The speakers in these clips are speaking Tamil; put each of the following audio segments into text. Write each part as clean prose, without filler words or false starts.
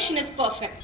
coordination is perfect.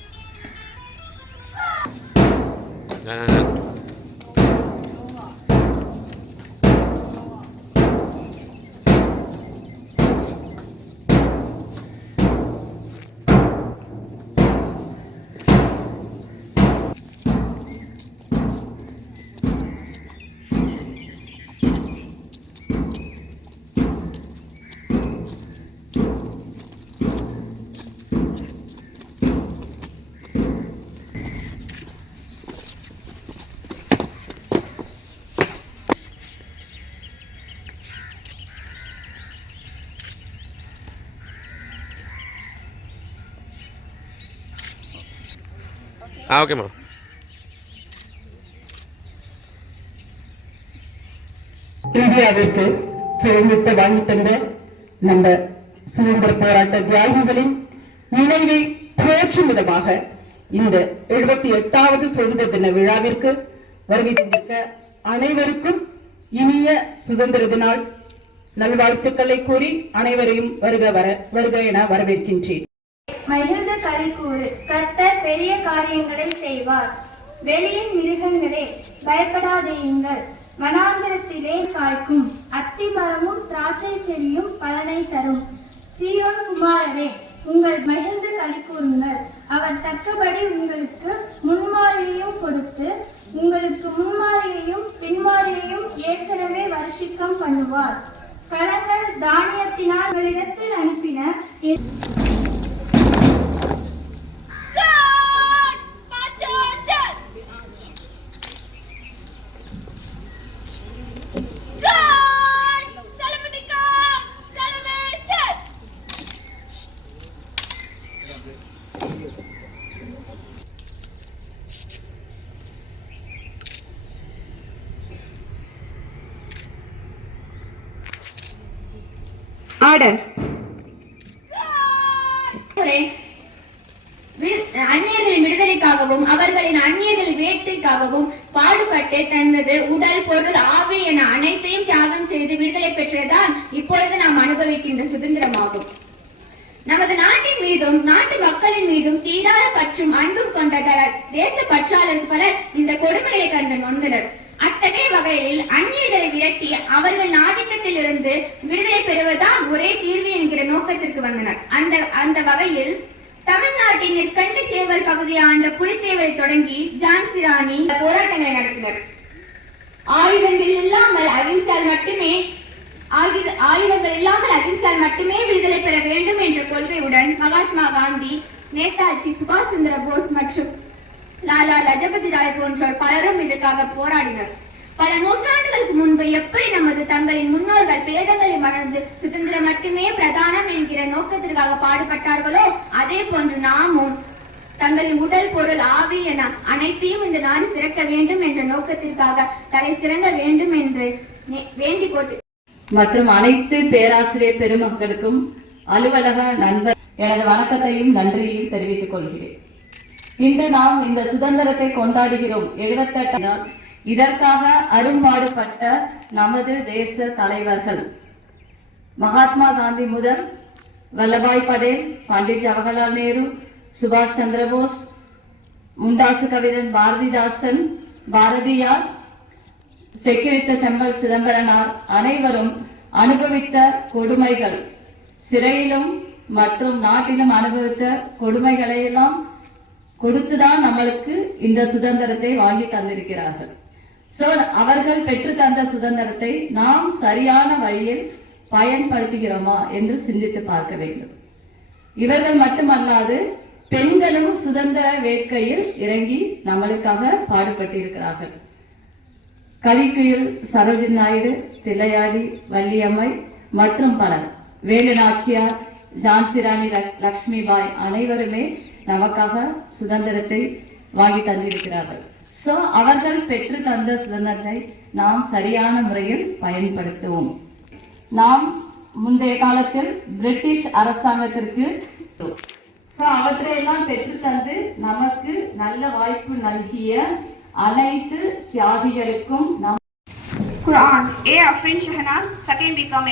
ஓகேம்மா. இந்தியாவிற்கு சுதந்திரத்தை வாங்கி தந்த நம்ம சுதந்திர போராட்ட தியாகிகளின் நினைவை போற்றும் விதமாக இந்த 78வது சுதந்திர தின விழாவிற்கு வருகை தந்திருக்க அனைவருக்கும் இனிய சுதந்திர தின நல்வாழ்த்துக்களை கூறி அனைவரையும் வருக என வரவேற்கின்றேன். மகிழ்ந்த கலிக்கூறு கர்த்தர் பெரிய காரியங்களை செய்வார். வெளியின் மிருகங்களே பயப்படாதேயுங்கள். வனாந்திரத்திலே காய்க்கும் அத்தி மரமும் திராட்சை செடியும் பலனை தரும். சீயோன் குமாரரே, உங்கள் மகிழ்ந்து கலிக்கூறுங்கள். அவர் தக்கபடி உங்களுக்கு முன்மாரியையும் கொடுத்து உங்களுக்கு முன்மாரியையும் பின்மாரியையும் ஏற்கனவே வருஷிக்கம் பண்ணுவார். களங்கள் தானியத்தினால் உங்களிடத்தில் அனுப்பின அந்நியர்களின் விடுதலைக்காகவும் அவர்களின் அந்நியர்களின் வேட்டைக்காகவும் பாடுபட்டு தனது உடல் பொருள் ஆவி என அனைத்தையும் தியாகம் செய்து விடுதலை பெற்றதுதான் இப்பொழுது நாம் அனுபவிக்கின்ற சுதந்திரமாகும். நமது நாட்டின் மீதும் நாட்டு மக்களின் மீதும் தீராத பற்றும் அன்பும் கொண்ட தேச பற்றாளர்கள் பலர் இந்த கொடுமைகளை கண்டு நொந்தனர். அத்தகைய வகையில் அந்நியர்களை விரட்டி அவர்கள் ஆதிக்கத்தில் இருந்து விடுதலை பெறுவதுதான் ஒரே தீர்வு என்கிற நோக்கத்திற்கு வந்தனர். அந்த வகையில் தமிழ்நாட்டின் நெற்கண்டு சேவல் பகுதியை ஆண்ட புலித்தேவரை தொடங்கி ஜான்சி ராணி போராட்டங்களை நடத்தினர். ஆயுதங்கள் இல்லாமல் அகிம்சால் மட்டுமே விடுதலை பெற வேண்டும் என்ற கொள்கையுடன் மகாத்மா காந்தி, நேதாஜி சுபாஷ் சந்திர போஸ் மற்றும் லாலா லஜபதி ராய் போன்றோர் பலரும் இதற்காக போராடினர். பல நூற்றாண்டுகளுக்கு முன்பு எப்படி நமது தங்களின் முன்னோர்கள் பேதங்களை மறந்து சுதந்திரம் மட்டுமே பிரதானம் என்கிற நோக்கத்திற்காக பாடுபட்டார்களோ அதே போன்று நாமும் தங்களின் உடல் பொருள் ஆவி என அனைத்தையும் இந்த நாடு சிறக்க வேண்டும் என்ற நோக்கத்திற்காக தலை சிறங்க வேண்டும் என்று வேண்டிக் கொண்டு மற்றும் அனைத்து பேராசிரியர் பெருமக்களுக்கும் அலுவலக நண்பர் எனது வணக்கத்தையும் நன்றியையும் தெரிவித்துக் கொள்கிறேன். இன்று நாம் இந்த சுதந்திரத்தை கொண்டாடுகிறோம். 78 இதற்காக அரும்பாடுபட்ட நமது தேச தலைவர்கள் மகாத்மா காந்தி முதல் வல்லபாய் படேல், பண்டிட் ஜவஹர்லால் நேரு, சுபாஷ் சந்திர போஸ், முண்டாசு கவிஞன் பாரதிதாசன், பாரதியார், செக்கிழித்த செம்பல் சிதம்பரனார் அனைவரும் அனுபவித்த கொடுமைகள், சிறையிலும் மற்றும் நாட்டிலும் அனுபவித்த கொடுமைகளை எல்லாம் கொடுத்துதான் நம்மளுக்கு இந்த சுதந்திரத்தை வாங்கி தந்திருக்கிறார்கள். சோ அவர்கள் பெற்று தந்த சுதந்திரத்தை நாம் சரியான வழியில் பயன்படுத்துகிறோமா என்று சிந்தித்து பார்க்க வேண்டும். இவர்கள் மட்டுமல்லாது பெண்களும் சுதந்திர வேட்கையில் இறங்கி நம்மளுக்காக பாடுபட்டிருக்கிறார்கள். கலிக்குயில் சரோஜினி நாயுடு, தில்லையாடி, வள்ளியம்மை மற்றும் பலர், வேலு நாச்சியார், ஜான்சி ராணி லக்ஷ்மிபாய் அனைவருமே நமக்காக சுதந்திரத்தை வாங்கி தந்திருக்கிறார்கள். சோ அவர்கள் பெற்று தந்த சுதந்திரத்தை நாம் சரியான முறையில் பயன்படுத்துவோம். நாம் முந்தைய காலத்தில் பிரிட்டிஷ் அரசாங்கத்திற்கு அவற்றையெல்லாம் பெற்று தந்து நமக்கு நல்ல வாய்ப்பு நல்கிய அனைத்து தியாகிகளுக்கும் Quran A. Afrin Shahnaz, 2nd B.Com